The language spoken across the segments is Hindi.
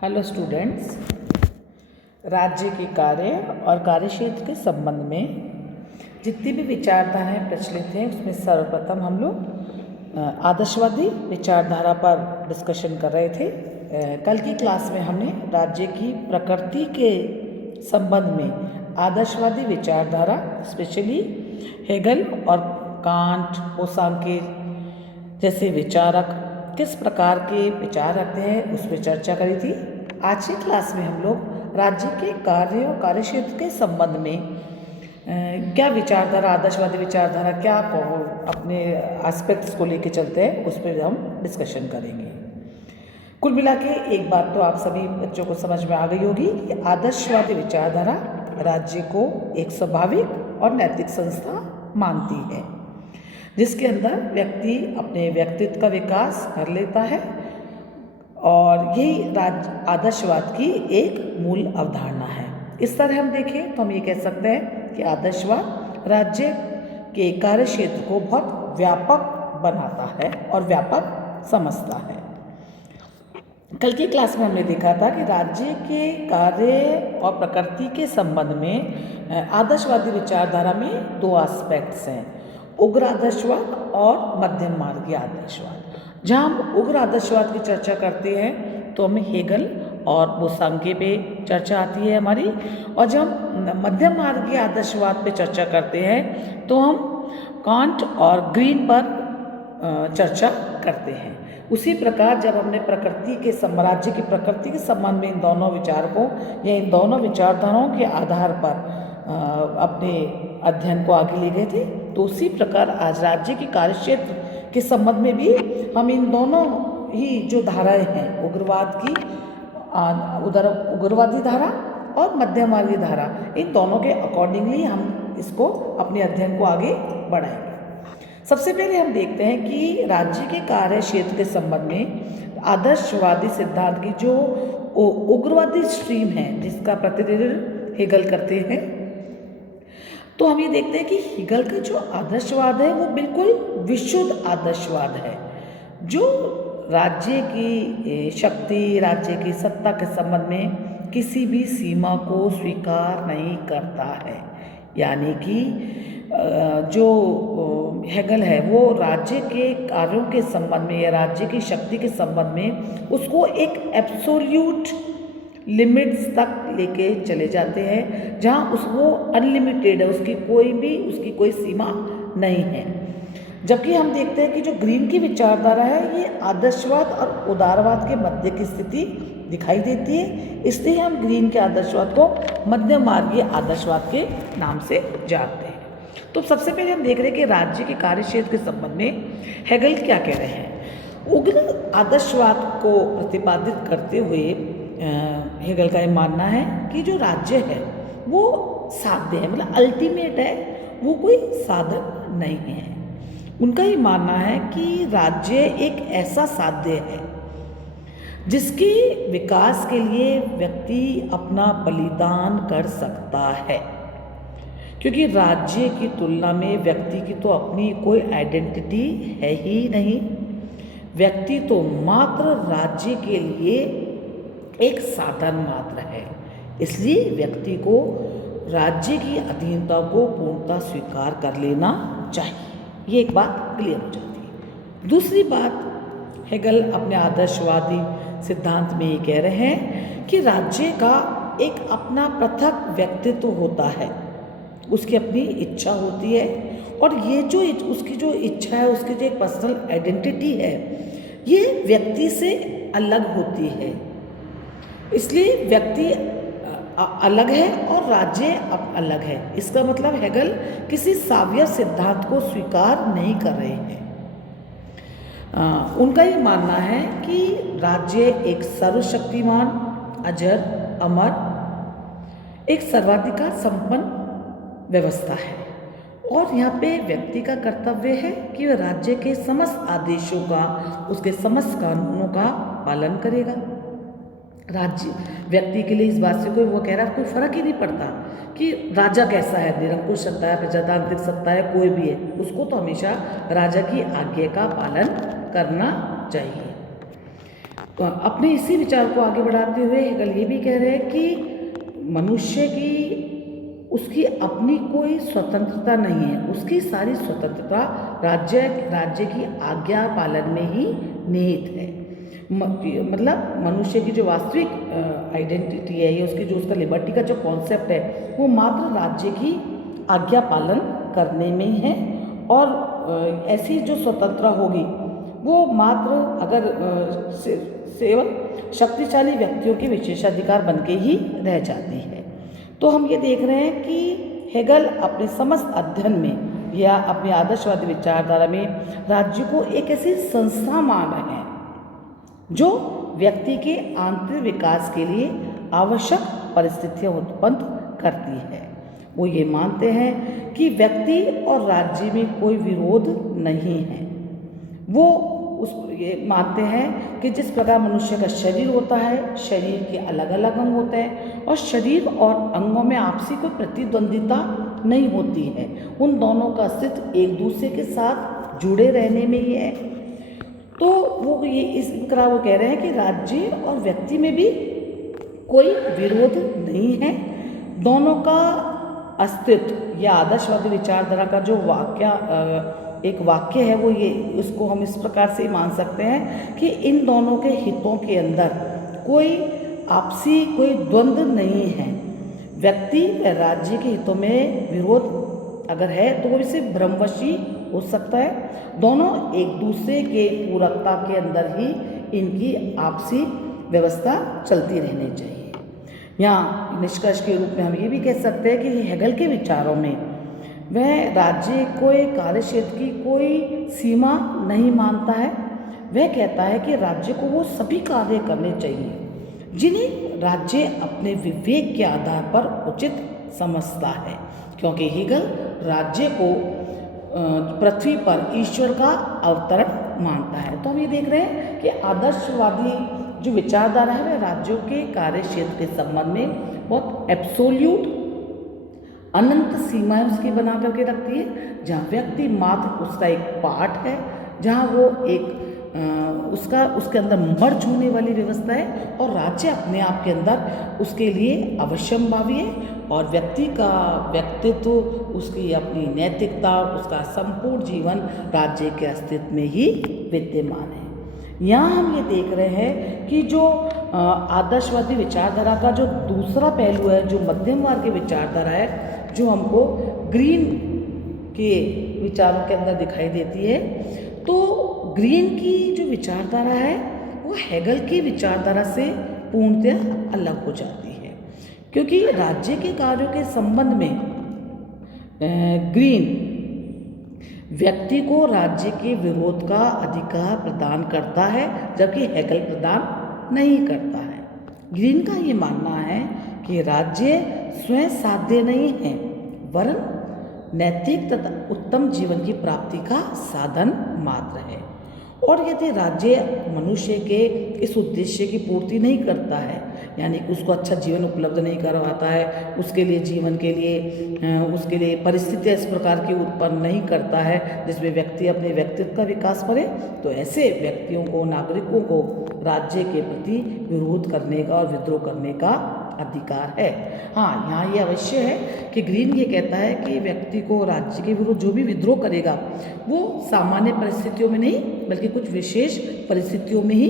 हेलो स्टूडेंट्स, राज्य के कार्य और कार्यक्षेत्र के संबंध में जितनी भी विचारधाराएं प्रचलित हैं उसमें सर्वप्रथम हम लोग आदर्शवादी विचारधारा पर डिस्कशन कर रहे थे। कल की क्लास में हमने राज्य की प्रकृति के संबंध में आदर्शवादी विचारधारा स्पेशली हेगल और कांट, पोसांके जैसे विचारक किस प्रकार के विचार रखते हैं उस पर चर्चा करी थी। आज की क्लास में हम लोग राज्य के कार्य और कार्यक्षेत्र के संबंध में क्या विचारधारा, आदर्शवादी विचारधारा क्या अपने एस्पेक्ट्स को लेके चलते हैं उस पर हम डिस्कशन करेंगे। कुल मिला के एक बात तो आप सभी बच्चों को समझ में आ गई होगी कि आदर्शवादी विचारधारा राज्य को एक स्वाभाविक और नैतिक संस्था मानती है जिसके अंदर व्यक्ति अपने व्यक्तित्व का विकास कर लेता है, और यही आदर्शवाद की एक मूल अवधारणा है। इस तरह हम देखें तो हम ये कह सकते हैं कि आदर्शवाद राज्य के कार्यक्षेत्र को बहुत व्यापक बनाता है और व्यापक समझता है। कल की क्लास में हमने देखा था कि राज्य के कार्य और प्रकृति के संबंध में आदर्शवादी विचारधारा में दो एस्पेक्ट्स हैं, उग्र आदर्शवाद और मध्यम मार्गी आदर्शवाद। जहाँ हम उग्र आदर्शवाद की चर्चा करते हैं तो हमें हेगल और पोसांके पे चर्चा आती है हमारी, और जब हम मध्यम मार्गी आदर्शवाद पे चर्चा करते हैं तो हम कांट और ग्रीन पर चर्चा करते हैं। उसी प्रकार जब हमने प्रकृति के राज्य की प्रकृति के संबंध में इन दोनों विचारकों या इन दोनों विचारधाराओं के आधार पर अपने अध्ययन को आगे ले गए थे, तो उसी प्रकार आज राज्य के कार्यक्षेत्र के संबंध में भी हम इन दोनों ही जो धाराएं हैं, उग्रवाद की उग्रवादी धारा और मध्यमार्गी धारा, इन दोनों के अकॉर्डिंगली हम इसको अपने अध्ययन को आगे बढ़ाएंगे। सबसे पहले हम देखते हैं कि राज्य के कार्य क्षेत्र के संबंध में आदर्शवादी सिद्धांत की जो उग्रवादी स्ट्रीम है जिसका प्रतिनिधित्व हेगल करते हैं, तो हम ये देखते हैं कि हेगल का जो आदर्शवाद है वो बिल्कुल विशुद्ध आदर्शवाद है जो राज्य की शक्ति, राज्य की सत्ता के संबंध में किसी भी सीमा को स्वीकार नहीं करता है। यानी कि जो हेगल है वो राज्य के कार्यों के संबंध में या राज्य की शक्ति के संबंध में उसको एक एब्सोल्यूट लिमिट्स तक लेके चले जाते हैं, जहाँ उसको अनलिमिटेड है, उसकी कोई सीमा नहीं है। जबकि हम देखते हैं कि जो ग्रीन की विचारधारा है ये आदर्शवाद और उदारवाद के मध्य की स्थिति दिखाई देती है, इसलिए हम ग्रीन के आदर्शवाद को मध्यम मार्गीय आदर्शवाद के नाम से जानते हैं। तो सबसे पहले हम देख रहे हैं कि राज्य के कार्यक्षेत्र के संबंध में हेगल क्या कह रहे हैं। उग्र आदर्शवाद को प्रतिपादित करते हुए हेगल का ये मानना है कि जो राज्य है वो साध्य है, मतलब अल्टीमेट है, वो कोई साधन नहीं है। उनका ये मानना है कि राज्य एक ऐसा साध्य है जिसके विकास के लिए व्यक्ति अपना बलिदान कर सकता है, क्योंकि राज्य की तुलना में व्यक्ति की तो अपनी कोई आइडेंटिटी है ही नहीं। व्यक्ति तो मात्र राज्य के लिए एक साधन मात्र है, इसलिए व्यक्ति को राज्य की अधीनता को पूर्णतः स्वीकार कर लेना चाहिए। ये एक बात क्लियर हो जाती है। दूसरी बात, हेगल अपने आदर्शवादी सिद्धांत में ये कह रहे हैं कि राज्य का एक अपना पृथक व्यक्तित्व होता है, उसकी अपनी इच्छा होती है, और ये जो उसकी जो इच्छा है, उसकी जो एक पर्सनल आइडेंटिटी है, ये व्यक्ति से अलग होती है। इसलिए व्यक्ति अलग है और राज्य अब अलग है। इसका मतलब हेगल किसी साव्य सिद्धांत को स्वीकार नहीं कर रहे हैं। उनका ये मानना है कि राज्य एक सर्वशक्तिमान, अजर, अमर, एक सर्वाधिकार संपन्न व्यवस्था है, और यहाँ पे व्यक्ति का कर्तव्य है कि वह राज्य के समस्त आदेशों का, उसके समस्त कानूनों का पालन करेगा। राज्य व्यक्ति के लिए इस बात से वो कह रहा है कोई फर्क ही नहीं पड़ता कि राजा कैसा है, निरंकुश सत्ता है, प्रजातांत्रिक सत्ता है, कोई भी है, उसको तो हमेशा राजा की आज्ञा का पालन करना चाहिए। तो अपने इसी विचार को आगे बढ़ाते हुए हेगल ये भी कह रहे हैं कि मनुष्य की उसकी अपनी कोई स्वतंत्रता नहीं है, उसकी सारी स्वतंत्रता राज्य की आज्ञा पालन में ही निहित है। मतलब मनुष्य की जो वास्तविक आइडेंटिटी है या उसकी जो उसका लिबर्टी का जो कॉन्सेप्ट है वो मात्र राज्य की आज्ञा पालन करने में ही है। और ऐसी जो स्वतंत्रता होगी वो मात्र अगर केवल शक्तिशाली व्यक्तियों के विशेषाधिकार बन के ही रह जाती है। तो हम ये देख रहे हैं कि हेगल अपने समस्त अध्ययन में या अपनी आदर्शवादी विचारधारा में राज्य को एक ऐसी संस्था मान रहे हैं जो व्यक्ति के आंतरिक विकास के लिए आवश्यक परिस्थितियां उत्पन्न करती है। वो ये मानते हैं कि व्यक्ति और राज्य में कोई विरोध नहीं है। वो ये मानते हैं कि जिस प्रकार मनुष्य का शरीर होता है, शरीर के अलग अलग अंग होते हैं और शरीर और अंगों में आपसी कोई प्रतिद्वंदिता नहीं होती है, उन दोनों का अस्तित्व एक दूसरे के साथ जुड़े रहने में ही है। तो वो ये इस तरह वो कह रहे हैं कि राज्य और व्यक्ति में भी कोई विरोध नहीं है, दोनों का अस्तित्व या आदर्शवादी विचारधारा का जो एक वाक्य है वो ये, उसको हम इस प्रकार से मान सकते हैं कि इन दोनों के हितों के अंदर कोई आपसी कोई द्वंद्व नहीं है। व्यक्ति व राज्य के हितों में विरोध अगर है तो वो सिर्फ भ्रमवशी हो सकता है। दोनों एक दूसरे के पूरकता के अंदर ही इनकी आपसी व्यवस्था चलती रहनी चाहिए। यहाँ निष्कर्ष के रूप में हम ये भी कह सकते हैं कि हेगल के विचारों में वह राज्य को कार्य क्षेत्र की कोई सीमा नहीं मानता है। वह कहता है कि राज्य को वो सभी कार्य करने चाहिए जिन्हें राज्य अपने विवेक के आधार पर उचित समझता है, क्योंकि हेगल राज्य को पृथ्वी पर ईश्वर का अवतरण मानता है। तो हम ये देख रहे हैं कि आदर्शवादी जो विचारधारा है वह राज्यों के कार्य क्षेत्र के संबंध में बहुत एब्सोल्यूट अनंत सीमाएं उसकी बना करके रखती है, जहाँ व्यक्ति मात्र उसका एक पार्ट है, जहाँ वो एक उसके अंदर मर्ज होने वाली व्यवस्था है और राज्य अपने आप के अंदर उसके लिए अवश्यंभावी है और व्यक्ति का व्यक्तित्व, उसकी अपनी नैतिकता, उसका संपूर्ण जीवन राज्य के अस्तित्व में ही विद्यमान है। यहाँ हम ये देख रहे हैं कि जो आदर्शवादी विचारधारा का जो दूसरा पहलू है, जो मध्यम वर्ग की विचारधारा है, जो हमको ग्रीन के विचारों के अंदर दिखाई देती है, तो ग्रीन की जो विचारधारा है वो हेगल की विचारधारा से पूर्णतः अलग हो जाती है, क्योंकि राज्य के कार्यों के संबंध में ग्रीन व्यक्ति को राज्य के विरोध का अधिकार प्रदान करता है, जबकि हेगल प्रदान नहीं करता है। ग्रीन का ये मानना है कि राज्य स्वयं साध्य नहीं है, वरन नैतिक तथा उत्तम जीवन की प्राप्ति का साधन मात्र है। और यदि राज्य मनुष्य के इस उद्देश्य की पूर्ति नहीं करता है, यानी कि उसको अच्छा जीवन उपलब्ध नहीं करवाता है, उसके लिए जीवन के लिए उसके लिए परिस्थितियाँ इस प्रकार की उत्पन्न नहीं करता है जिसमें व्यक्ति अपने व्यक्तित्व का विकास करे, तो ऐसे व्यक्तियों को, नागरिकों को राज्य के प्रति विरोध करने का और विद्रोह करने का अधिकार है। हाँ, यहाँ ये अवश्य है कि ग्रीन ये कहता है कि व्यक्ति को राज्य के विरुद्ध जो भी विद्रोह करेगा वो सामान्य परिस्थितियों में नहीं बल्कि कुछ विशेष परिस्थितियों में ही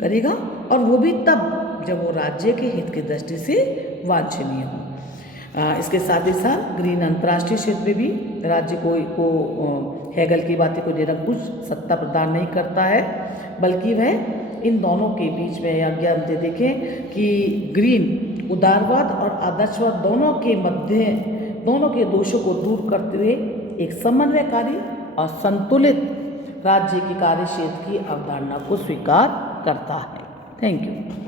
करेगा, और वो भी तब जब वो राज्य के हित की दृष्टि से वांछनीय हो। इसके साथ ही साथ ग्रीन अंतर्राष्ट्रीय क्षेत्र में भी राज्य को हेगल की बातें को निरंकुश सत्ता प्रदान नहीं करता है, बल्कि वह इन दोनों के बीच में यज्ञ देखें कि ग्रीन उदारवाद और आदर्शवाद दोनों के दोषों को दूर करते हुए एक समन्वयकारी और संतुलित राज्य की कार्य क्षेत्र की अवधारणा को स्वीकार करता है। Thank you.